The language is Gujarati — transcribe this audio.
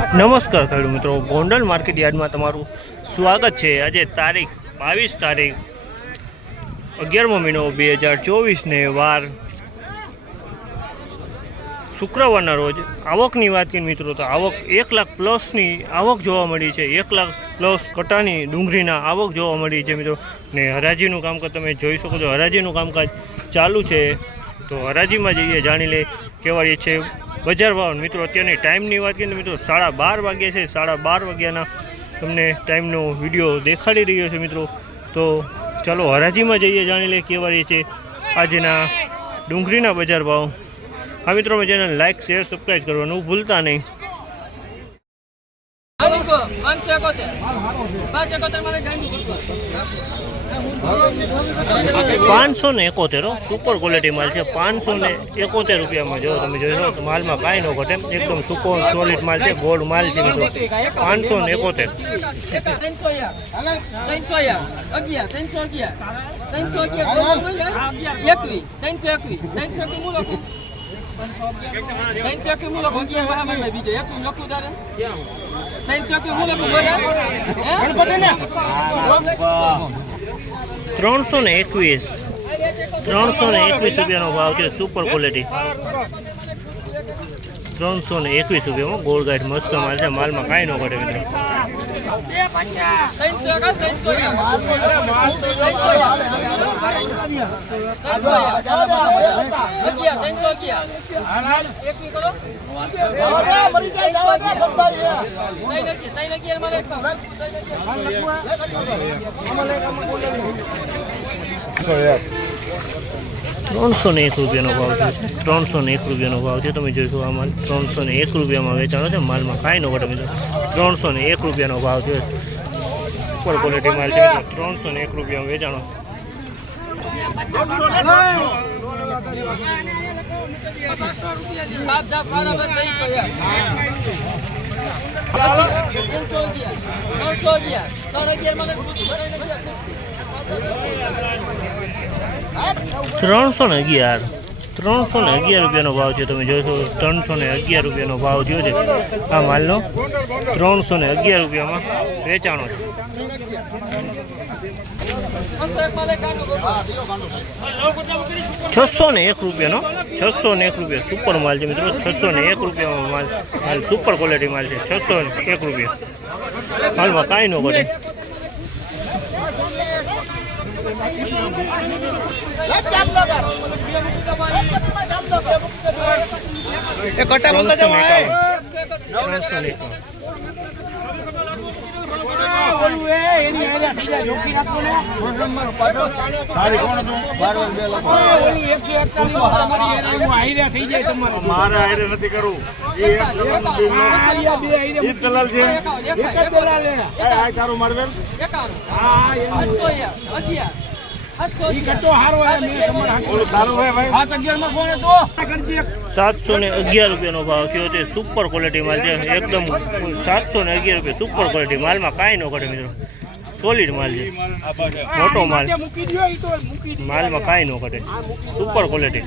નમસ્કાર ખેડૂત મિત્રો, ગોંડલ માર્કેટ યાર્ડમાં તમારું સ્વાગત છે. આજે તારીખ બાવીસ તારીખ અગિયારમો મહિનો બે હજાર ચોવીસને વાર શુક્રવારના રોજ આવકની વાત કરીએ મિત્રો, તો આવક એક લાખ પ્લસની આવક જોવા મળી છે. એક લાખ પ્લસ કટાની ડુંગળીના આવક જોવા મળી છે મિત્રો. ને હરાજીનું કામકાજ તમે જોઈ શકો છો. હરાજીનું કામકાજ ચાલુ છે. તો હરાજીમાં જઈએ, જાણી લે કેવા છે બજાર ભાવ. મિત્રો, અત્યારની ટાઈમની વાત કરીએ મિત્રો સાડા બાર વાગ્યા છે. સાડા બાર વાગ્યાના તમને ટાઈમનો વીડિયો દેખાડી રહ્યો છે મિત્રો. તો ચાલો હરાજીમાં જઈએ, જાણી લઈએ કેવા રહી છે આજના ડુંગળીના બજાર ભાવ. હા મિત્રો મેં ચેનલ લાઇક શેર સબસ્ક્રાઈબ કરવાનું ભૂલતા નહીં. પાંચસો એકોતેર. પાંચસો એકોતેર મારે પાંચસો ને એકોતેર સુપર ક્વોલિટી માલ છે. પાંચસો ને એકોતેર રૂપિયામાં જો તમે જોઈ લો, તો માલમાં કાંઈ ન ઘટે. એકદમ સુપર સોલિડ માલ છે. ગોલ્ડ માલ છે મિત્રો. પાંચસો ને એકોતેર. ત્રણસો અગિયાર ત્રણસો અગિયાર. ત્રણસો એકવીસ ત્રણસો એકવીસ ત્રણસો એકવીસ ત્રણસો ત્રણસો ત્રણસો ને એકવીસ ત્રણસો ને એકવીસ રૂપિયાનો ભાવ છે, સુપર ક્વોલિટી. ત્રણસો ને એકવીસ રૂપિયામાં ગોળ ગાઈડ મસ્ત માલ છે માલમાં કાંઈ ન ઘટે મિત્રો ત્રણસો ને એક રૂપિયાનો ભાવ છે. ત્રણસો ને એક રૂપિયાનો ભાવ છે. તમે જોઈશું આ માલ. ત્રણસો ને એક રૂપિયામાં વેચાણો છે. માલમાં કાંઈ ન ઘટે મિત્રો. ત્રણસો ને એક રૂપિયાનો ભાવ છે. સુપર ક્વોલિટી માલ છે ત્રણસો ને એક રૂપિયામાં વેચાણો. ત્રણસો ને અગિયાર. ત્રણસો ને અગિયાર રૂપિયાનો ભાવ છે, તમે જોશો ત્રણસો ને અગિયાર રૂપિયાનો ભાવ થયો છે. આ માલનો ત્રણસો ને અગિયાર રૂપિયામાં વેચાણો છે. છસો ને એક રૂપિયાનો છસો ને એક રૂપિયા સુપર માલ છે મિત્રો છસો ને એક રૂપિયામાં માલ માલ સુપર ક્વોલિટી માલ છે છસો ને એક રૂપિયા. હાલમાં કાંઈ ન કરે ત્રણસો ત્રણસો ને એકાવન. મારે હારે નથી કરવું એ એક દલાલ છે. એ આ તારું મારવેલ? ઓલું તારું હે ભાઈ સાતસો ને અગિયાર રૂપિયાનો ભાવ થયો છે. સુપર ક્વોલિટી માલ છે. એકદમ સાતસો ને અગિયાર રૂપિયા સુપર ક્વોલિટી માલમાં કાંઈ ન ઘટે મિત્રો. સોલિડ માલ છે. મોટો માલ. માલમાં કાંઈ ન ઘટે. Super quality